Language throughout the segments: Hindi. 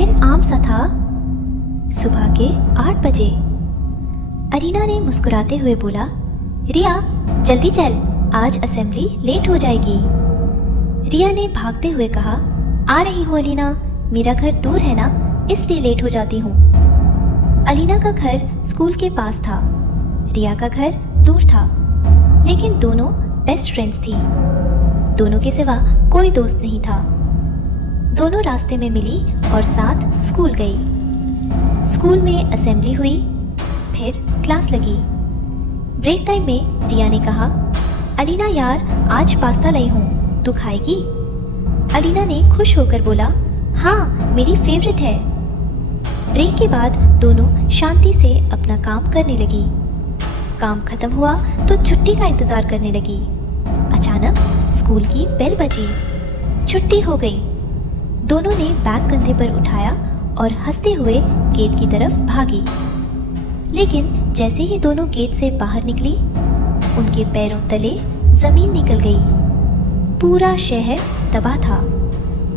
दिन आम सा था। सुबह के 8 बजे अलीना ने मुस्कुराते हुए बोला, रिया जल्दी चल, आज असेंबली लेट हो जाएगी। रिया ने भागते हुए कहा, आ रही हूँ अलीना, मेरा घर दूर है ना, इसलिए लेट हो जाती हूँ। अलीना का घर स्कूल के पास था, रिया का घर दूर था, लेकिन दोनों बेस्ट फ्रेंड्स थी। दोनों के सिवा कोई दोस्त नहीं था। दोनों रास्ते में मिली और साथ स्कूल गई। स्कूल में असेंबली हुई, फिर क्लास लगी। ब्रेक टाइम में रिया ने कहा, अलीना यार आज पास्ता लाई हूँ, तू खाएगी? अलीना ने खुश होकर बोला, हाँ मेरी फेवरेट है। ब्रेक के बाद दोनों शांति से अपना काम करने लगी। काम खत्म हुआ तो छुट्टी का इंतजार करने लगी। अचानक स्कूल की बेल बजी, छुट्टी हो गई। दोनों ने बैग कंधे पर उठाया और हंसते हुए गेट की तरफ भागी। लेकिन जैसे ही दोनों गेट से बाहर निकली, उनके पैरों तले जमीन निकल गई। पूरा शहर तबाह था,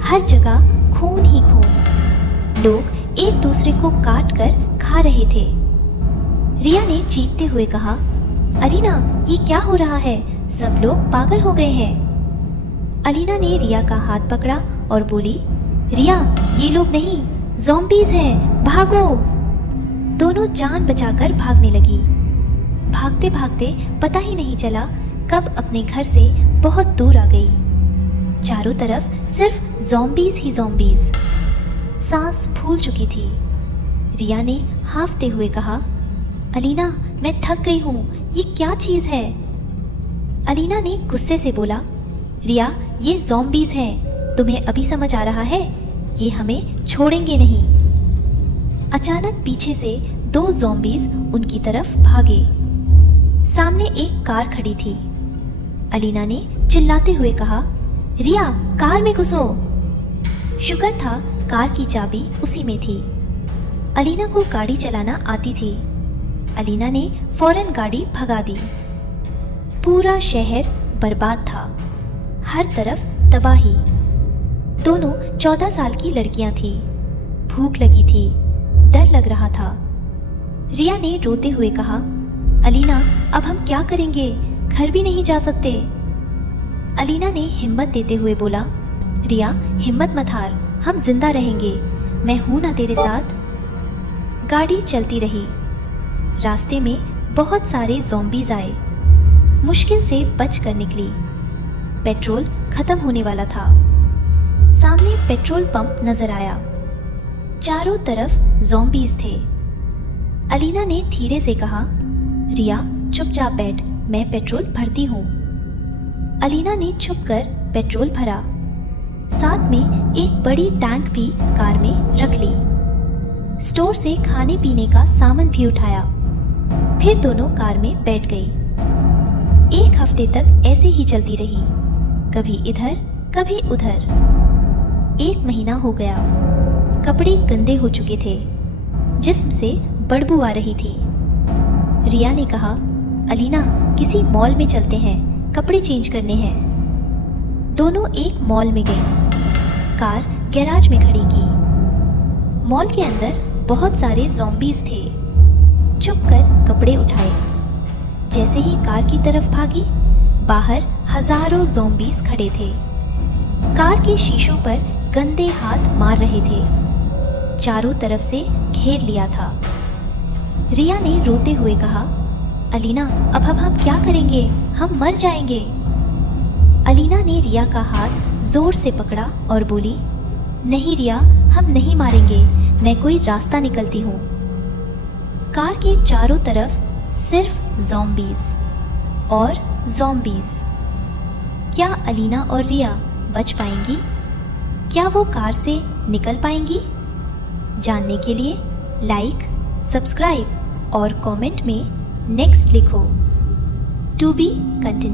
हर जगह खून ही खून। लोग एक दूसरे को काट कर खा रहे थे। रिया ने चीखते हुए कहा, अलीना ये क्या हो रहा है, सब लोग पागल हो गए हैं। अलीना ने रिया का हाथ पकड़ा और बोली, रिया ये लोग नहीं, ज़ॉम्बीज़ हैं, भागो। दोनों जान बचाकर भागने लगी। भागते भागते पता ही नहीं चला कब अपने घर से बहुत दूर आ गई। चारों तरफ सिर्फ ज़ॉम्बीज़ ही ज़ॉम्बीज़। सांस फूल चुकी थी। रिया ने हांफते हुए कहा, अलीना मैं थक गई हूँ, ये क्या चीज़ है? अलीना ने गुस्से से बोला, रिया ये ज़ॉम्बीज़ हैं, तुम्हें अभी समझ आ रहा है? ये हमें छोड़ेंगे नहीं। अचानक पीछे से 2 ज़ॉम्बीज़ उनकी तरफ भागे। सामने एक कार खड़ी थी। अलीना ने चिल्लाते हुए कहा, रिया कार में घुसो। शुक्र था कार की चाबी उसी में थी। अलीना को गाड़ी चलाना आती थी। अलीना ने फौरन गाड़ी भगा दी। पूरा शहर बर्बाद था, हर तरफ तबाही। दोनों 14 साल की लड़कियां थीं। भूख लगी थी, डर लग रहा था। रिया ने रोते हुए कहा, अलीना अब हम क्या करेंगे, घर भी नहीं जा सकते। अलीना ने हिम्मत देते हुए बोला, रिया हिम्मत मत हार, हम जिंदा रहेंगे, मैं हूं ना तेरे साथ। गाड़ी चलती रही। रास्ते में बहुत सारे ज़ॉम्बीज़ आए। मुश्किल से बच कर निकली। पेट्रोल खत्म होने वाला था। सामने पेट्रोल पंप नजर आया। चारों तरफ ज़ॉम्बीज़ थे। अलीना ने धीरे से कहा, रिया चुपचाप बैठ, मैं पेट्रोल भरती हूँ। अलीना ने छुपकर पेट्रोल भरा। साथ में एक बड़ी टैंक भी कार में रख ली। स्टोर से खाने पीने का सामान भी उठाया। फिर दोनों कार में बैठ गई। 1 हफ्ते तक ऐसे ही चलती रही, कभी इधर कभी उधर। 1 महीना हो गया। कपड़े गंदे हो चुके थे, जिस्म से बदबू आ रही थी। रिया ने कहा, अलीना किसी मॉल में चलते हैं, कपड़े चेंज करने हैं। दोनों एक मॉल में गई। कार गैराज में खड़ी की। मॉल के अंदर बहुत सारे ज़ॉम्बीज़ थे। चुपकर कपड़े उठाए। जैसे ही कार की तरफ भागी, बाहर हजारों ज़ॉम्बीज़ खड़े थे। कार के शीशों पर गंदे हाथ मार रहे थे। चारों तरफ से घेर लिया था। रिया ने रोते हुए कहा, अलीना अब हम क्या करेंगे, हम मर जाएंगे। अलीना ने रिया का हाथ जोर से पकड़ा और बोली, नहीं रिया, हम नहीं मारेंगे, मैं कोई रास्ता निकलती हूँ। कार के चारों तरफ सिर्फ ज़ॉम्बीज़ और ज़ॉम्बीज़। क्या अलीना और रिया बच पाएंगी? क्या वो कार से निकल पाएंगी? जानने के लिए लाइक, सब्सक्राइब और कमेंट में नेक्स्ट लिखो। To be continue.